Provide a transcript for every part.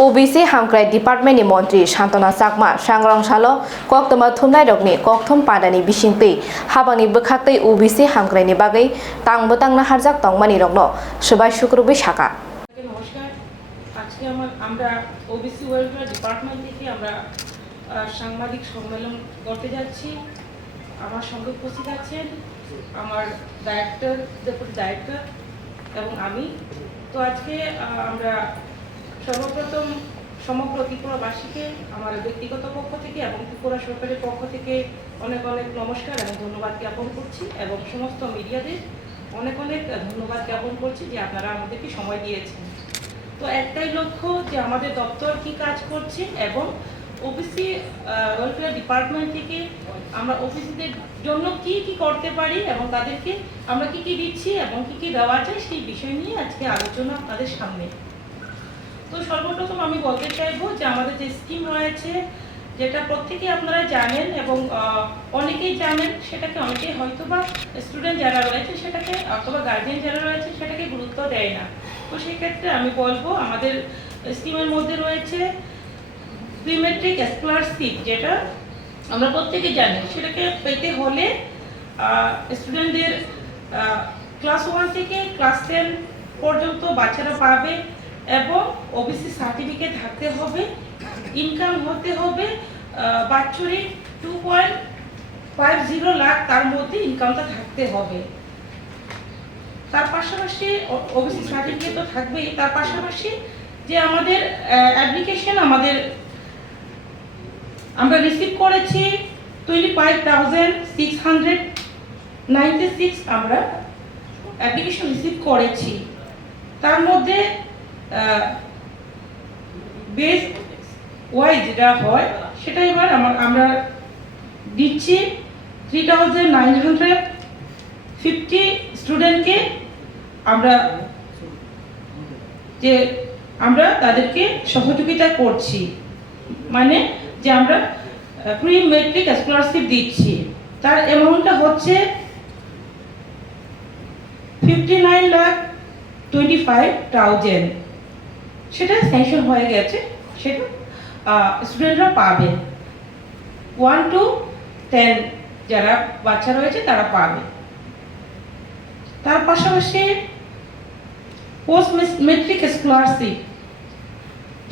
OBC Welfare Department ni Mantri Santana Chakma sangrang salo kokthum thumnai rokni kokthum panda ni bisingtwi habangni bwkhaktwi OBC Welfare ni bagai tangbo tangna harjak tongmani rokno subai sukrubi saka নমস্কার আজকে আমরা OBC Welfare Department থেকে আমরা সাংবাদিক সম্মেলন করতে যাচ্ছি। আমার সঙ্গে উপস্থিত আছেন আমার ডেপুটি ডাইরেক্টর এবং আমি। তো আজকে আমরা সর্বপ্রথম সমগ্র ত্রিপুরাবাসীকে আমার ব্যক্তিগত পক্ষ থেকে এবং ত্রিপুরা সরকারের পক্ষ থেকে অনেক অনেক নমস্কার এবং ধন্যবাদ জ্ঞাপন করছি এবং সমস্ত মিডিয়াদের অনেক অনেক ধন্যবাদ জ্ঞাপন করছি যে আপনারা আমাদেরকে সময় দিয়েছেন। তো একটাই লক্ষ্য যে আমাদের দপ্তর কি কাজ করছে এবং OBC ওয়েলফেয়ার ডিপার্টমেন্ট থেকে আমরা ওবিসিদের জন্য কি কি করতে পারি এবং তাদেরকে আমরা কি কি দিচ্ছি এবং কি কি দেওয়া যায় সেই বিষয় নিয়ে আজকে আলোচনা আপনাদের সামনে। তো সর্বপ্রথম আমি বলতে চাইবো যে আমাদের যে স্কিম রয়েছে যেটা প্রত্যেকেই আপনারা জানেন এবং অনেকেই জানেন, সেটাকে অনেকেই হয়তো বা স্টুডেন্ট যারা রয়েছে সেটাকে অথবা গার্জিয়ান যারা রয়েছে সেটাকে গুরুত্ব দেয় না। তো সেক্ষেত্রে আমি বলবো আমাদের স্কিমের মধ্যে রয়েছে প্রিমেট্রিক স্কলারশিপ, যেটা আমরা প্রত্যেকেই জানি। সেটাকে পেতে হলে স্টুডেন্টদের ক্লাস 1 থেকে ক্লাস 10 পর্যন্ত বাচ্চারা পাবে এবং OBC সার্টিফিকেট থাকতে হবে, ইনকাম হতে হবে বাৎসরিক 2.50 লাখ, তার মধ্যে ইনকামটা থাকতে হবে। তার পাশাপাশি OBC সার্টিফিকেট তো থাকবেই, তার পাশাপাশি যে আমাদের অ্যাপ্লিকেশন আমরা রিসিভ করেছি 25,696 আমরা অ্যাপ্লিকেশন রিসিভ করেছি। তার মধ্যে বেস ওয়াইজ যেটা হয় সেটা এবার আমরা দিচ্ছি 3,950 স্টুডেন্টকে আমরা তাদেরকে সহযোগিতা করছি, মানে যে আমরা প্রি মেট্রিক স্কলারশিপ দিচ্ছি। তার অ্যামাউন্টটা হচ্ছে 59,25,000। সেটা স্যাংশন হয়ে গেছে, সেটা স্টুডেন্টরা পাবে। 1 to 10 যারা বাচ্চা রয়েছে তারা পাবে। তার পাশাপাশি পোস্ট মেট্রিক স্কলারশিপ,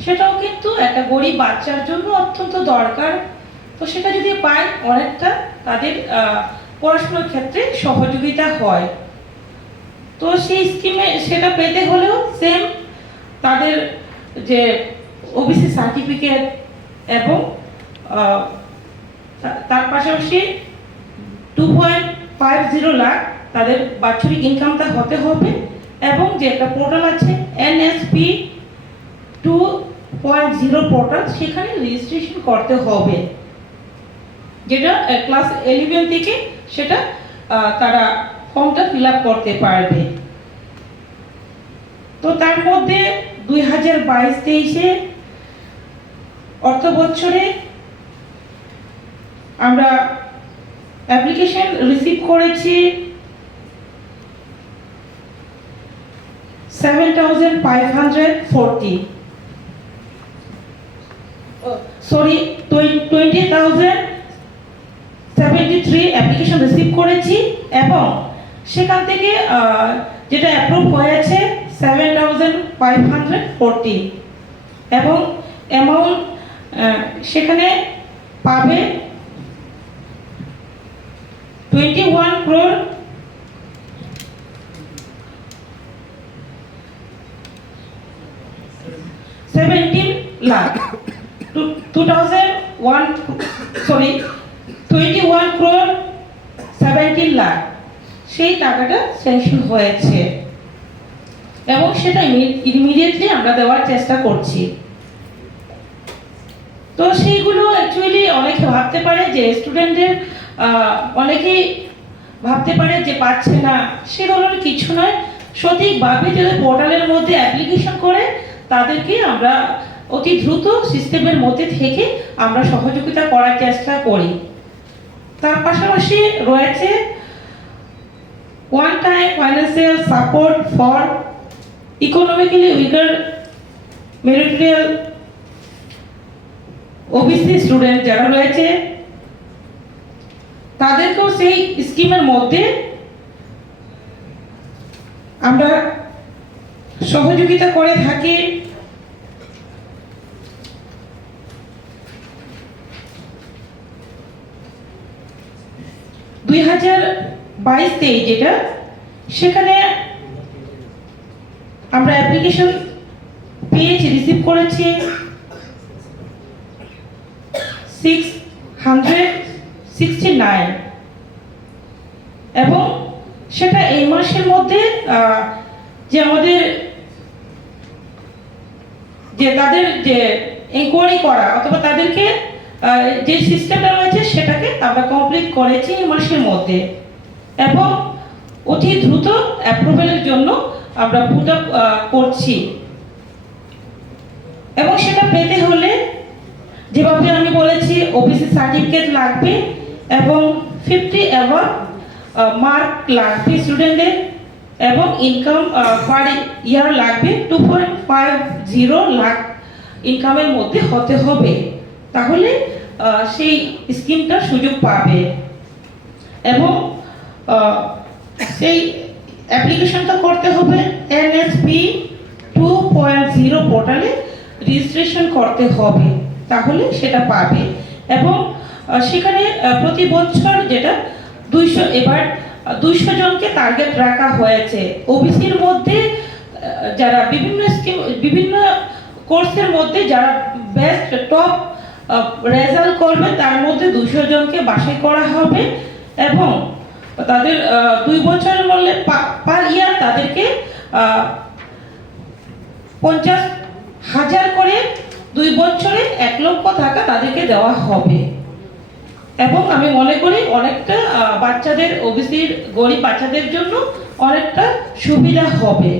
সেটাও কিন্তু একটা গরিব বাচ্চার জন্য অত্যন্ত দরকার। তো সেটা যদি পায় অনেকটা তাদের পড়াশোনার ক্ষেত্রে সহযোগিতা হয়। তো সেই স্কিমে সেটা পেতে হলেও সেম তাদের যে OBC সার্টিফিকেট এবং তার পাশাপাশি 2.50 লাখ তাদের বাৎসরিক ইনকামটা হতে হবে এবং যে একটা পোর্টাল আছে NSP 2.0 পোর্টাল, সেখানে রেজিস্ট্রেশন করতে হবে, যেটা ক্লাস 11 থেকে সেটা তারা ফর্মটা ফিল আপ করতে পারবে। তো তার মধ্যে 2022-23 অর্থ বছরে আমরা অ্যাপ্লিকেশন রিসিভ করেছি 7,540 20,073 অ্যাপ্লিকেশন রিসিভ করেছি এবং সেখান থেকে যেটা অ্যাপ্রুভ হয়েছে 7,540 এবং অ্যামাউন্ট সেখানে পাবে 21 crore 17 lakh 21 crore 17 lakh সেই টাকাটা স্যাংশন হয়েছে এবং সেটা ইমিডিয়েটলি আমরা দেওয়ার চেষ্টা করছি। তো সেইগুলো অ্যাকচুয়ালি অনেকে ভাবতে পারে যে স্টুডেন্টদের অনেকেই ভাবতে পারে যে পাচ্ছে না, সে ধরনের কিছু নয়। সঠিকভাবে যদি পোর্টালের মধ্যে অ্যাপ্লিকেশন করে তাদেরকে আমরা অতি দ্রুত সিস্টেমের মধ্যে থেকে আমরা সহযোগিতা করার চেষ্টা করি। তার পাশাপাশি রয়েছে one time financial support for economically weaker meritorial OBC student যারা রয়েছে তাদেরকেও সেই স্কিমের মধ্যে আমরা সহযোগিতা করে থাকি। দুই 2022-23 যেটা, সেখানে আমরা অ্যাপ্লিকেশন পেয়েছি, রিসিভ করেছি 669 এবং সেটা এই মাসের মধ্যে যে আমাদের যে তাদের যে এনকোয়ারি করা অথবা তাদেরকে যে সিস্টেমটা রয়েছে সেটাকে আমরা কমপ্লিট করেছি এই মাসের মধ্যে এবং অতি দ্রুত অ্যাপ্রুভালের জন্য আমরা পুট আপ করছি। এবং সেটা পেতে হলে যেভাবে আমি বলেছি ওবিসি সার্টিফিকেট লাগবে এবং 50 অ্যাভাব মার্ক লাগবে স্টুডেন্টদের এবং ইনকাম পার ইয়ার লাগবে 2.50 লাখ ইনকামের মধ্যে হতে হবে, তাহলে সেই স্কিমটা সুযোগ পাবে। এবং সেই অ্যাপ্লিকেশনটা করতে হবে NSP 2.0 পোর্টালে রেজিস্ট্রেশন করতে হবে, তাহলে সেটা পাবে। এবং সেখানে প্রতি বছর যেটা 200, এবার 200 জনকে টার্গেট রাখা হয়েছে। ওবিসির মধ্যে যারা বিভিন্ন স্কিম বিভিন্ন কোর্সের মধ্যে যারা বেস্ট টপ রেজাল্ট করবে তার মধ্যে 200 জনকে বাছাই করা হবে এবং তাদের 2 বছরের মধ্যে পার ইয়ার তাদেরকে 50,000 করে 2 বছরে 1 লক্ষ টাকা তাদেরকে দেওয়া হবে। এবং আমি মনে করি অনেকটা বাচ্চাদের, ওবিসির গরিব বাচ্চাদের জন্য অনেকটা সুবিধা হবে।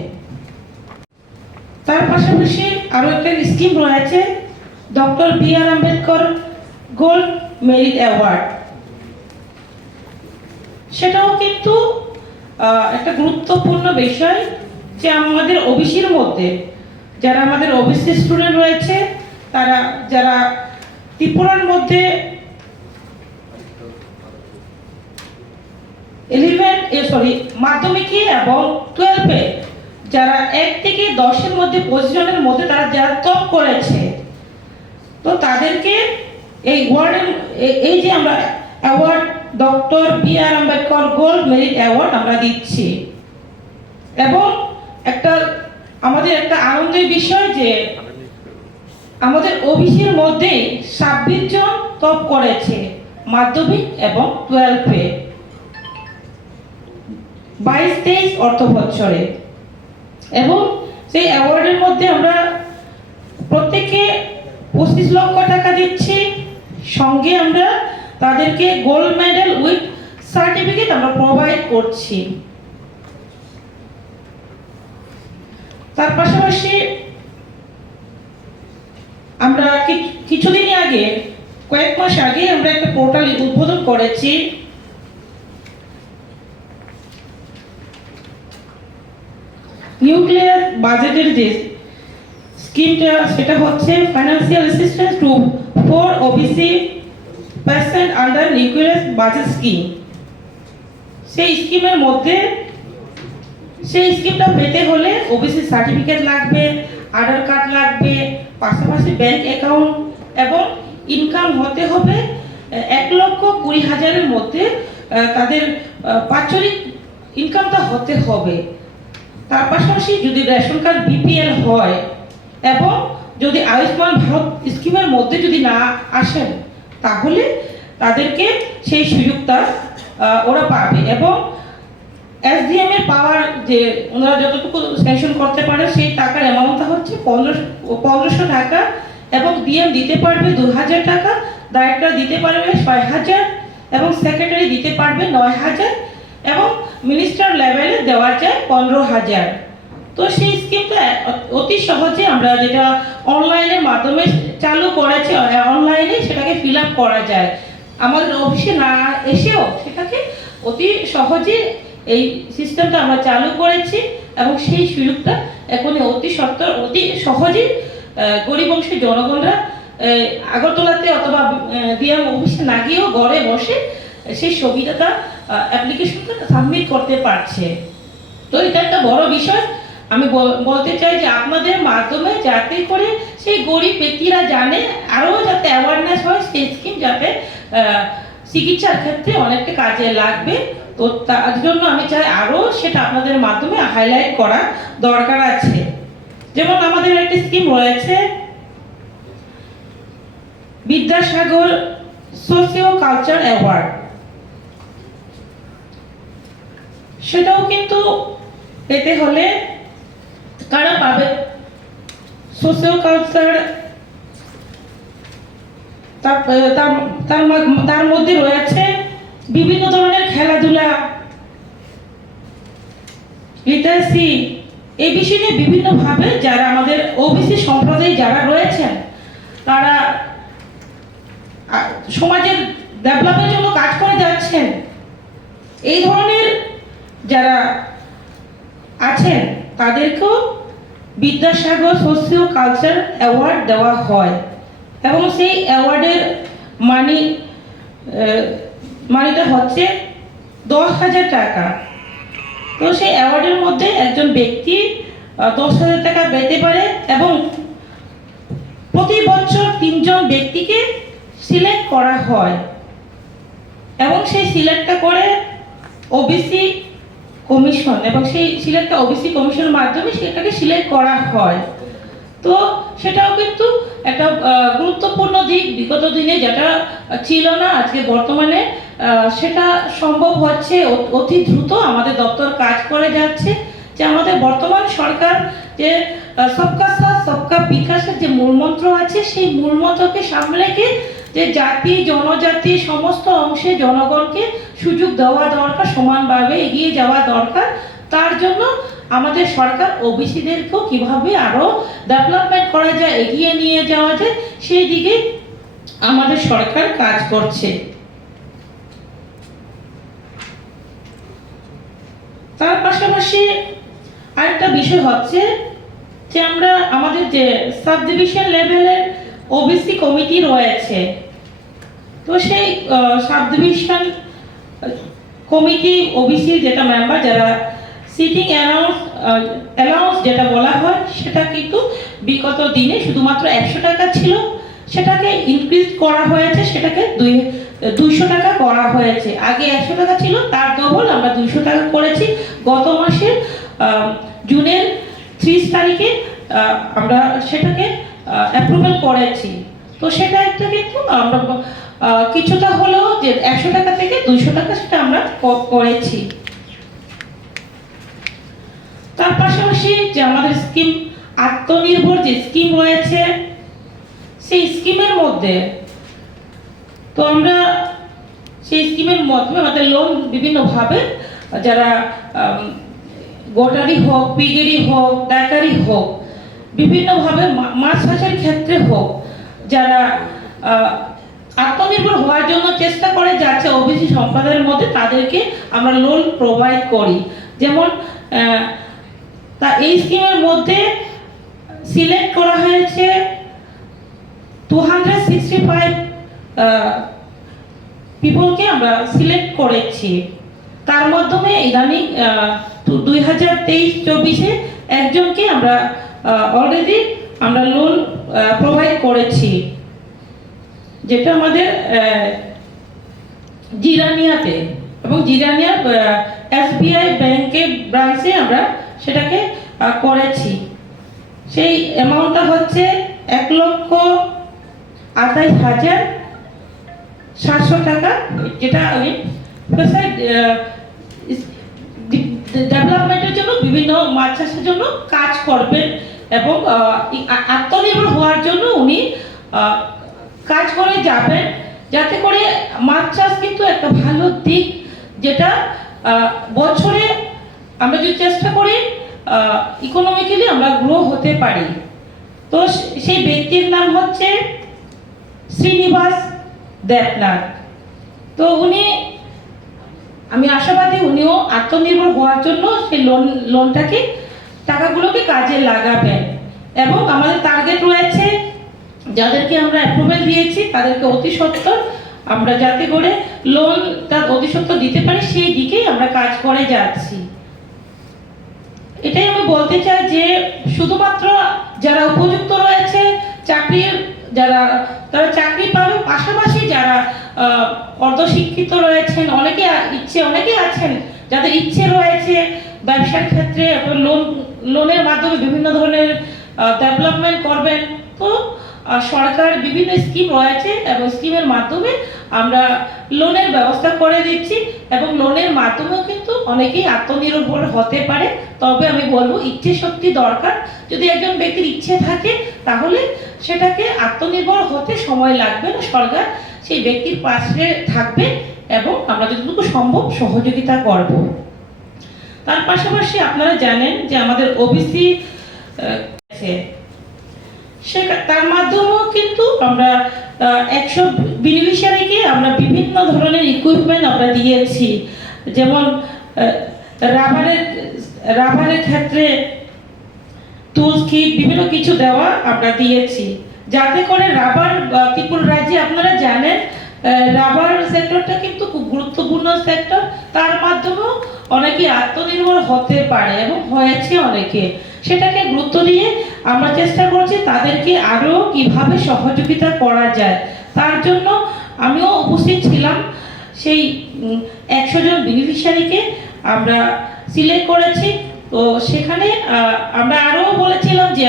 তার পাশাপাশি আরো একটা স্কিম রয়েছে doctor B.R. Ambedkar gold merit award. সেটাও কিন্তু একটা গুরুত্বপূর্ণ বিষয় যে আমাদের ওবিসির মধ্যে যারা আমাদের ওবিসি স্টুডেন্ট রয়েছে তারা যারা ত্রিপুরার মধ্যে 11 মাধ্যমিকে এবং 12-এ যারা 1 থেকে 10-এর মধ্যে পজিশনের মধ্যে তারা যারা টপ করেছে, তো তাদেরকে এই ওয়ার্ডের এই যে আমরা award doctor B.R. Ambedkar gold merit award আমরা দিচ্ছি। এবং আমাদের একটা আনন্দের বিষয় যে আমাদের ওবিসির মধ্যে 26 জন টপ করেছে মাধ্যমিক এবং 12-এ 22-23 অর্থ বছরে। এবং সেই অ্যাওয়ার্ডের মধ্যে আমরা প্রত্যেকে 25 লক্ষ টাকা দিচ্ছি, সঙ্গে আমরা তাদেরকে গোল্ড মেডেল উইথ সার্টিফিকেট আমরা প্রোভাইড করছি। তার পাশাপাশি আমরা কিছুদিন আগে, কয়েক মাস আগে আমরা একটা পোর্টাল উদ্বোধন করেছি নিউক্লিয়ার বাজেটের যে স্কিমটা, সেটা হচ্ছে financial assistance two 4 OBC patient under nuclear budget scheme. সেই স্কিমের মধ্যে সেই স্কিমটা পেতে হলে ওবিসি সার্টিফিকেট লাগবে, আধার কার্ড লাগবে, পাশাপাশি ব্যাংক অ্যাকাউন্ট এবং ইনকাম হতে হবে 1,20,000-এর মধ্যে, তাদের বাৎসরিক ইনকামটা হতে হবে। তার পাশাপাশি যদি রেশন কার্ড BPL হয় এবং যদি আয়ুষ্মান ভারত স্কিমের মধ্যে যদি না আসেন তাহলে তাদেরকে সেই সুযোগটা ওরা পাবে। এবং SDM এর পাওয়ার যে ওনারা যতটুকু স্যাংশন করতে পারে সেই টাকার অ্যামাউন্টটা হচ্ছে 1500 টাকা এবং DM দিতে পারবে 2000 টাকা, ডাইরেক্টর দিতে পারবে 6000 এবং সেক্রেটারি দিতে পারবে 9000 এবং মিনিস্টার লেভেলে দেওয়া যায় 15,000। তো সেই স্কিমটা অতি সহজে আমরা যেটা অনলাইনের মাধ্যমে চালু করেছি, অনলাইনে সেটাকে ফিল আপ করা যায়। আমাদের অফিসে না এসেও সেটাকে অতি সহজে এই সিস্টেমটা আমরা চালু করেছি এবং সেই সুযোগটা এখন অতি সহজে গরিব অংশের জনগণরা আগরতলাতে অথবা ডিএম অফিসে না গিয়েও ঘরে বসে সেই সুবিধাটা অ্যাপ্লিকেশনটা সাবমিট করতে পারছে। তো এটা একটা বড় বিষয়। আমি বলতে চাই যে আপনাদের মাধ্যমে যাতে করে সেই গরিব ব্যক্তিরা জানে, আরও যাতে অ্যাওয়ারনেস হয়, সেই স্কিম যাতে চিকিৎসার ক্ষেত্রে অনেকটা কাজে লাগবে। তো তার জন্য আমি চাই আরও সেটা আপনাদের মাধ্যমে হাইলাইট করা দরকার আছে। যেমন আমাদের একটি স্কিম রয়েছে বিদ্যাসাগর সোশিও কালচার অ্যাওয়ার্ড, সেটাও কিন্তু পেতে হলে কারা পাবে? সোশিও কালচার তার মধ্যে রয়েছে বিভিন্ন ধরনের খেলাধুলা, লিটারেসি, এই বিষয় নিয়ে বিভিন্নভাবে যারা আমাদের ওবিসি সম্প্রদায় যারা রয়েছেন তারা সমাজের ডেভেলপের জন্য কাজ করে যাচ্ছেন। এই ধরনের যারা আছেন তাদেরকেও বিদ্যাসাগর সোশিও কালচার অ্যাওয়ার্ড দেওয়া হয় এবং সেই অ্যাওয়ার্ডের মানিটা হচ্ছে 10,000 টাকা। তো সেই অ্যাওয়ার্ডের মধ্যে একজন ব্যক্তি 10,000 টাকা পেতে পারে এবং প্রতি বছর 3 জন ব্যক্তিকে সিলেক্ট করা হয় এবং সেই সিলেক্টটা করে ওবিসি কমিশন, এবং সেই সিলেক্টটা ওবিসি কমিশনের মাধ্যমে সেটাকে সিলেক্ট করা হয়। তো সেটাও কিন্তু একটা গুরুত্বপূর্ণ দিক, বিগত দিনে যেটা ছিল না, আজকে বর্তমানে সেটা সম্ভব হচ্ছে। অতি দ্রুত আমাদের দপ্তর কাজ করে যাচ্ছে যে আমাদের বর্তমান সরকার যে সবকা সাথ সবকা বিকাশের যে মূলমন্ত্র আছে, সেই মূলমন্ত্রকে সামনে রেখে যে জাতি জনজাতি সমস্ত অংশে জনগণকে সুযোগ দেওয়া দরকার, সমানভাবে এগিয়ে যাওয়া দরকার। তার জন্য আমাদের সরকার ওবিসিদেরকেও কিভাবে আরো ডেভেলপমেন্ট করা যায়, এগিয়ে নিয়ে যাওয়া যায়, সেই দিকে আমাদের সরকার কাজ করছে। তার পাশাপাশি আরেকটা বিষয় হচ্ছে যে আমরা আমাদের যে সাব ডিভিশন লেভেলের ওবিসি কমিটি রয়েছে, তো সেই সাব ডিভিশন কমিটি ওবিসি যেটা মেম্বার যারা সিটিং অ্যালাউন্স যেটা বলা হয়, সেটা কিন্তু বিগত দিনে শুধুমাত্র 100 টাকা ছিল, সেটাকে ইনক্রিজ করা হয়েছে, সেটাকে 200 টাকা করা হয়েছে। আগে 100 টাকা ছিল, তার ডবল আমরা 200 টাকা করেছি। গত মাসের জুনের 30 তারিখে আমরা সেটাকে অ্যাপ্রুভাল করেছি। তো সেটা একটা কিন্তু আমরা কিছুটা হলেও যে 100 টাকা থেকে 200 টাকা সেটা আমরা করেছি। তার পাশাপাশি যে আমাদের স্কিম আত্মনির্ভর যে স্কিম রয়েছে, সেই স্কিমের মধ্যে তো আমরা সেই স্কিমের মাধ্যমে আমাদের লোন বিভিন্নভাবে যারা গোটারি হোক, পিগেরি হোক, ডাকারি হোক, বিভিন্নভাবে মাছ চাষের ক্ষেত্রে হোক, যারা আত্মনির্ভর হওয়ার জন্য চেষ্টা করে যাচ্ছে ওবিসি সম্প্রদায়ের মধ্যে, তাদেরকে আমরা লোন প্রোভাইড করি। যেমন তা এই স্কিমের মধ্যে সিলেক্ট করা হয়েছে 265 পিপলকে আমরা সিলেক্ট করেছি। তার মাধ্যমে ইদানিং 2023-24-এ একজনকে আমরা অলরেডি আমরা লোন প্রোভাইড করেছি, যেটা আমাদের জিরানিয়াতে, এবং জিরানিয়া SBI ব্যাংকের ব্রাঞ্চে আমরা সেটাকে করেছি। সেই অ্যামাউন্টটা হচ্ছে 1,28,700 টাকা, যেটা আমি ডেভেলপমেন্টের জন্য বিভিন্ন মাছ চাষের জন্য কাজ করবেন এবং আত্মনির্ভর হওয়ার জন্য উনি কাজ করে যাবেন, যাতে করে মাছ চাষ কিন্তু একটা ভালো দিক, যেটা বছরে আমরা যদি চেষ্টা করি ইকোনমিক্যালি আমরা গ্রো হতে পারি। তো সেই ব্যক্তির নাম হচ্ছে শ্রীনিবাস দেবনাথ। তো উনি, আমি আশাবাদী উনিও আত্মনির্ভর হওয়ার জন্য সেই টাকাগুলোকে কাজে লাগাবেন। এবং আমাদের টার্গেট রয়েছে যাদেরকে আমরা অ্যাপ্রুভেল দিয়েছি তাদেরকে অতি সত্বর আমরা যাতে করে লোনটা অতি সত্বর দিতে পারি সেই দিকেই আমরা কাজ করে যাচ্ছি। এটাই আমি বলতে চাই যে শুধুমাত্র যারা উপযুক্ত রয়েছে চাকরির তারা চাকরি পাবে, পাশাপাশি যারা অর্ধশিক্ষিত রয়েছেন, অনেকে আছেন যাদের ইচ্ছে রয়েছে ব্যবসার ক্ষেত্রে লোনের মাধ্যমে বিভিন্ন ধরনের ডেভেলপমেন্ট করবেন। তো সরকার বিভিন্ন স্কিম রয়েছে এবং স্কিমের মাধ্যমে আমরা লোনের ব্যবস্থা করে দিচ্ছি এবং লোনের মাধ্যমেও কিন্তু অনেকেই আত্মনির্ভর হতে পারে। তবে আমি বলবো ইচ্ছে শক্তি দরকার। যদি একজন ব্যক্তির ইচ্ছে থাকে তাহলে সেটাকে আত্মনির্ভর হতে সময় লাগবে না, সরকার সেই ব্যক্তির পাশে থাকবে এবং আমরা যতটুকু সম্ভব সহযোগিতা করব। তার পাশাপাশি আপনারা জানেন যে আমাদের ওবিসি তার মাধ্যমেও কিন্তু আমরা 100 বেনিফিশিয়ারিকে আমরা বিভিন্ন ধরনের ইকুইপমেন্ট আমরা দিয়েছি, যেমন রাবারের ক্ষেত্রে টুলস কিট বিভিন্ন কিছু দেওয়া আমরা দিয়েছি, যাতে করে রাবার ত্রিপুরা রাজ্যে আপনারা জানেন রাবার সেক্টরটা কিন্তু খুব গুরুত্বপূর্ণ সেক্টর। তার মাধ্যমেও অনেকে আত্মনির্ভর হতে পারে এবং হয়েছে অনেকে। সেটাকে গুরুত্ব দিয়ে আমরা চেষ্টা করছি তাদেরকে আরো কিভাবে সহযোগিতা করা যায়। তার জন্য আমিও উপস্থিত ছিলাম। সেই 100 জন বেনিফিশিয়ারিকে আমরা সিলেক্ট করেছি। তো সেখানে আমরা আরো বলেছিলাম যে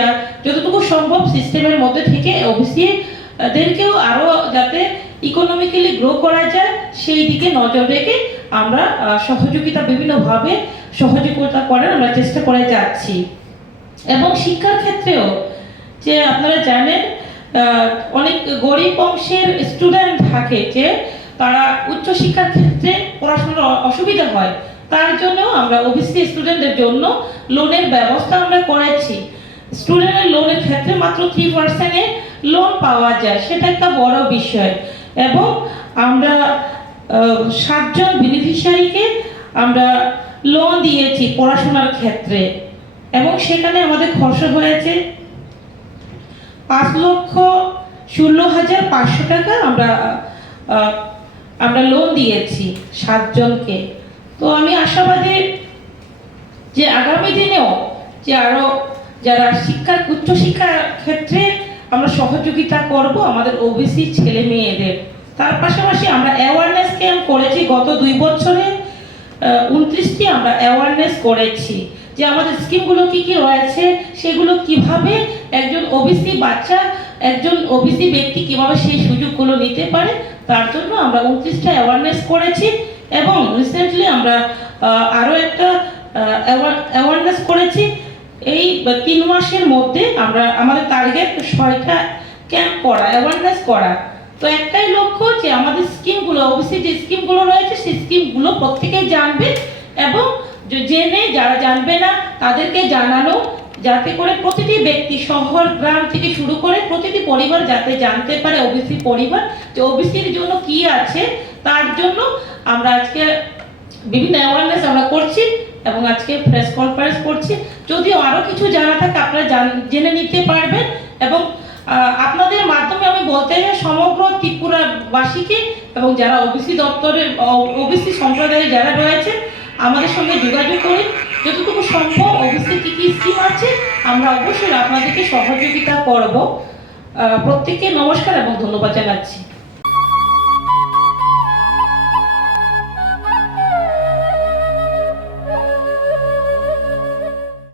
যতটুকু সম্ভব সিস্টেমের মধ্যে থেকে ওবিসি দেরকেও আরো যাতে ইকোনমিক্যালি গ্রো করা যায় সেই দিকে নজর রেখে আমরা বিভিন্নভাবে সহযোগিতা করার আমরা চেষ্টা করে যাচ্ছি। এবং শিক্ষার ক্ষেত্রেও যে আপনারা জানেন অনেক গরিব অংশের স্টুডেন্ট থাকে যে তারা উচ্চশিক্ষার ক্ষেত্রে পড়াশোনার অসুবিধা হয়, তার জন্য আমরা ওবিসি স্টুডেন্টদের জন্য লোনের ব্যবস্থা আমরা করেছি। স্টুডেন্টের লোনের ক্ষেত্রে মাত্র 3% লোন পাওয়া যায়, সেটা একটা বড় বিষয়। এবং আমরা 7 জন বেনিফিশিয়ারিকে আমরা লোন দিয়েছি পড়াশোনার ক্ষেত্রে এবং সেখানে আমাদের খরচ হয়েছে 5,16,500 টাকা আমরা লোন দিয়েছি 7 জনকে। তো আমি আশাবাদী যে আগামী দিনেও যে আরো যারা উচ্চশিক্ষার ক্ষেত্রে আমরা সহযোগিতা করব আমাদের ওবিসি ছেলে মেয়েদের। তার পাশাপাশি আমরা অ্যাওয়ারনেস ক্যাম্প করেছি গত 2 বছরে 29টি আমরা অ্যাওয়ারনেস করেছি যে আমাদের স্কিমগুলো কি কি রয়েছে, সেগুলো কিভাবে একজন ওবিসি বাচ্চা একজন ওবিসি ব্যক্তি কিভাবে সেই সুযোগগুলো নিতে পারে। তার জন্য আমরা 29টা অ্যাওয়ারনেস করেছি এবং রিসেন্টলি আমরা আরো একটা অ্যাওয়ারনেস করেছি। এই 3 মাসের মধ্যে আমাদের টার্গেট 6টা ক্যাম্প করা, অ্যাওয়ারনেস করা। তো একটাই লক্ষ্য যে আমাদের স্কিমগুলো ওবিসি যে স্কিমগুলো রয়েছে সেই স্কিমগুলো প্রত্যেকেই জানবে এবং জেনে যারা জানবে না তাদেরকে জানানো, যাতে করে প্রতিটি ব্যক্তি শহর গ্রাম থেকে শুরু করে প্রতিটি পরিবার যাতে জানতে পারে ওবিসি পরিবার যে ওবিসির জন্য কি আছে। তার জন্য আমরা আজকে বিভিন্ন অ্যাওয়ারনেস আমরা করছি এবং আজকে প্রেস কনফারেন্স করছি। যদিও আরো কিছু জানা থাকে আপনারা জেনে নিতে পারবেন এবং আপনাদের মাধ্যমে আমি বলতে চাই সমগ্র ত্রিপুরাবাসীকে এবং যারা ওবিসি দপ্তরের ওবিসি সম্প্রদায়ে যারা রয়েছে আমাদের সঙ্গে যোগাযোগ করে যতটুকু সম্ভব ওবিসি কি কি স্কিম আছে আমরা অবশ্যই আপনাদেরকে সহযোগিতা করব। প্রত্যেককে নমস্কার এবং ধন্যবাদ জানাচ্ছি।